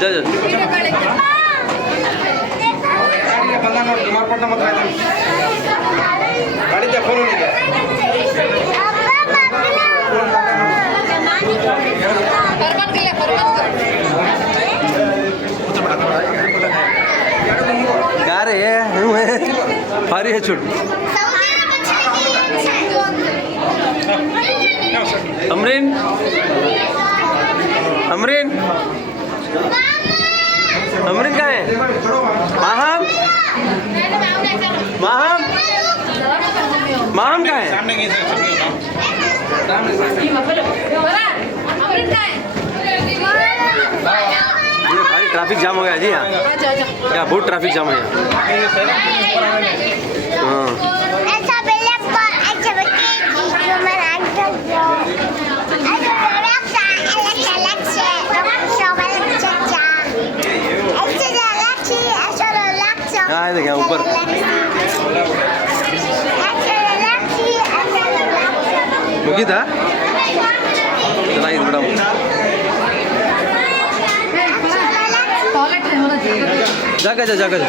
जा जा क्या रे भारी है छुट अमरीन अमरीन अमरीन कहाँ है माहम माहम माहम कहाँ है ये भारी ट्रैफिक जाम हो गया जी यहाँ क्या बहुत ट्रैफिक जाम है यहाँ हाँ हाँ देखिए ऊपर मुगीता चला थोड़ा जागा जा जागा जा